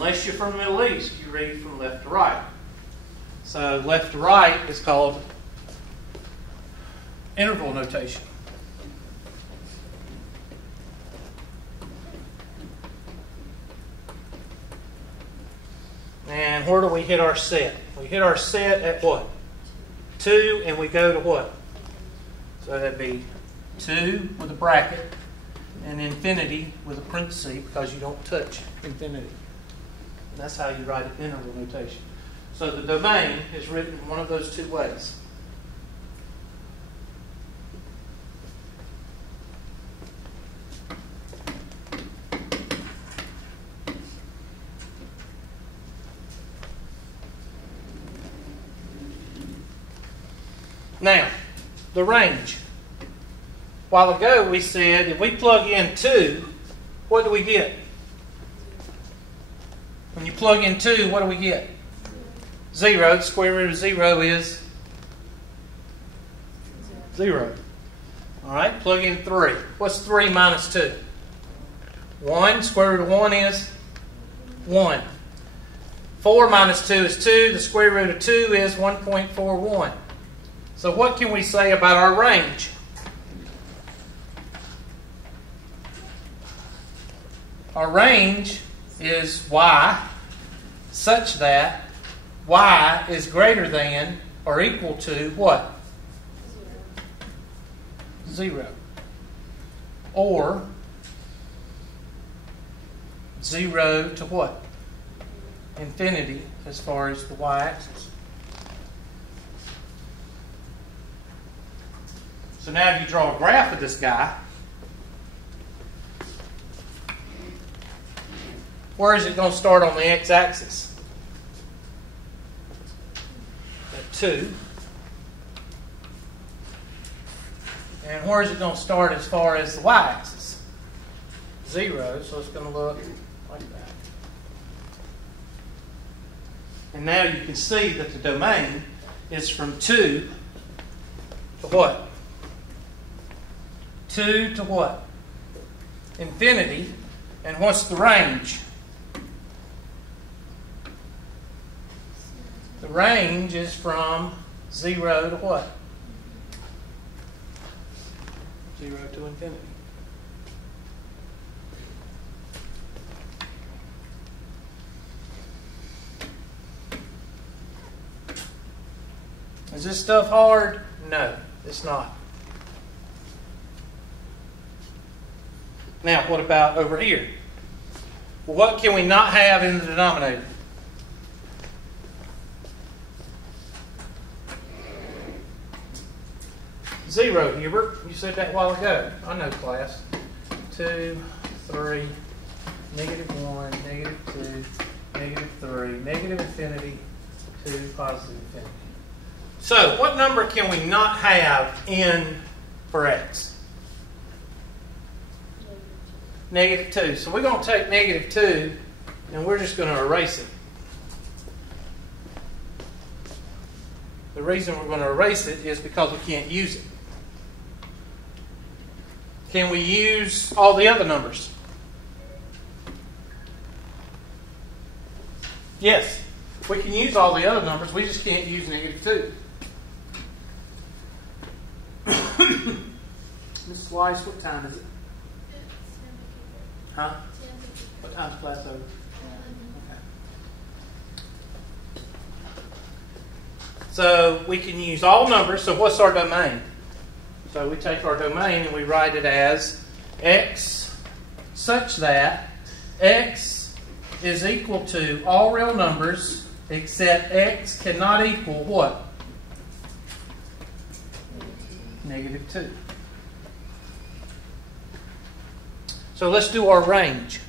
Unless you're from the Middle East, you read from left to right. So left to right is called interval notation. And where do we hit our set? We hit our set at what? 2, and we go to what? So that'd be 2 with a bracket and infinity with a parenthesis because you don't touch infinity. And that's how you write an interval notation. So the domain is written in one of those two ways. Now, the range. A while ago we said if we plug in 2, what do we get? When you plug in 2, what do we get? 0. The square root of 0 is 0. Alright, plug in 3. What's 3 minus 2? 1. Square root of 1 is 1. 4 minus 2 is 2. The square root of 2 is 1.41. So what can we say about our range? Our range is y such that y is greater than or equal to what? 0. Or 0 to what? Infinity as far as the y-axis. So now if you draw a graph of this guy, where is it going to start on the x-axis? At 2. And where is it going to start as far as the y-axis? 0, so it's going to look like that. And now you can see that the domain is from 2 to what? 2 to what? Infinity. And what's the range? The range is from 0 to what? 0 to infinity. Is this stuff hard? No, it's not. Now, what about over here? Well, what can we not have in the denominator? Zero, Hubert. You said that a while ago. I know, class. 2, 3, negative 1, negative 2, negative 3, negative infinity, 2, positive infinity. So, what number can we not have in for x? Negative 2. So we're going to take negative 2 and we're just going to erase it. The reason we're going to erase it is because we can't use it. Can we use all the other numbers? Yes. We can use all the other numbers. We just can't use negative 2. Mrs. Weiss, what time is it? Huh? What time's class over? Okay. So we can use all numbers. So what's our domain? So we take our domain and we write it as x such that x is equal to all real numbers except x cannot equal what? Negative 2. So let's do our range.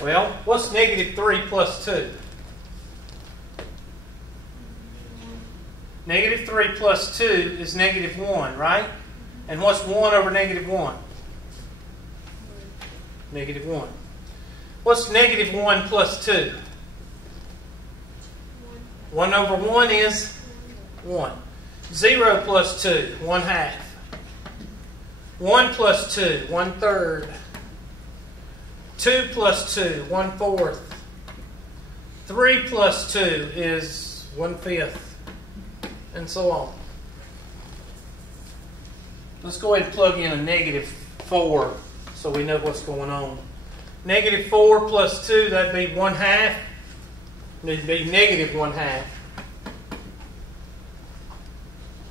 Well, what's negative 3 plus 2? Negative 3 plus 2 is negative 1, right? And what's 1 over negative 1? Negative 1. What's negative 1 plus 2? 1 over 1 is 1. 0 plus 2, 1/2. 1 plus 2, 1/3. 2 plus 2, 1/4. 3 plus 2 is 1/5, and so on. Let's go ahead and plug in a -4 so we know what's going on. -4 plus 2, that'd be 1/2. It'd be -1/2.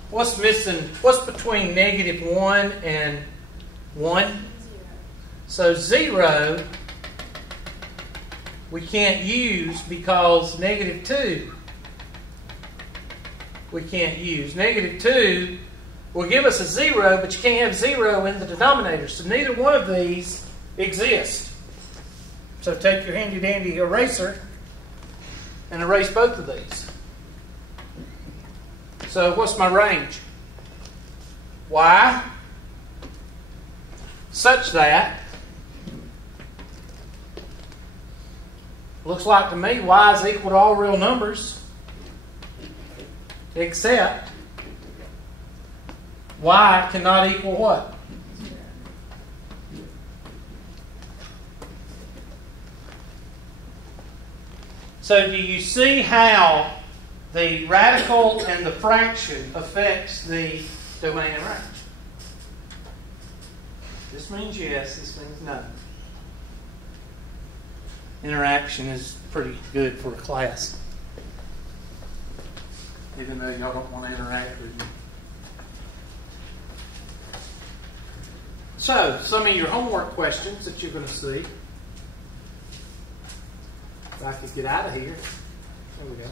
What's missing? What's between -1 and 1? So 0 we can't use because -2 we can't use. -2 will give us a 0, but you can't have 0 in the denominator. So neither one of these exists. So take your handy dandy eraser and erase both of these. So what's my range? Y such that, looks like to me y is equal to all real numbers except y cannot equal what? So do you see how the radical and the fraction affects the domain and range? This means yes, this means no. Interaction is pretty good for a class, even though y'all don't want to interact with me. So, some of your homework questions that you're going to see. If I could get out of here. There we go.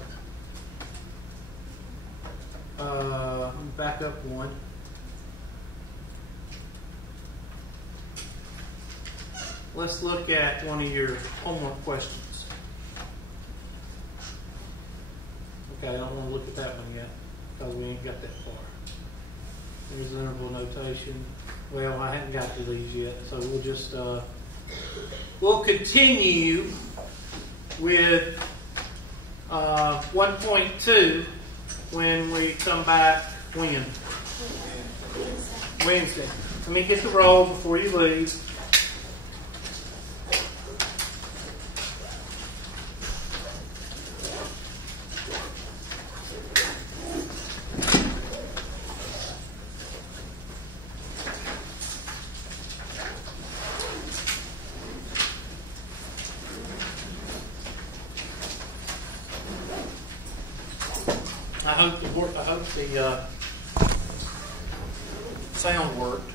Let me back up one. Let's look at one of your homework questions. Okay, I don't want to look at that one yet because we ain't got that far. There's interval notation. Well, I haven't got to these yet, so we'll just we'll continue with 1.2 when we come back. When? Wednesday. Let me get the roll before you leave. I hope the sound worked.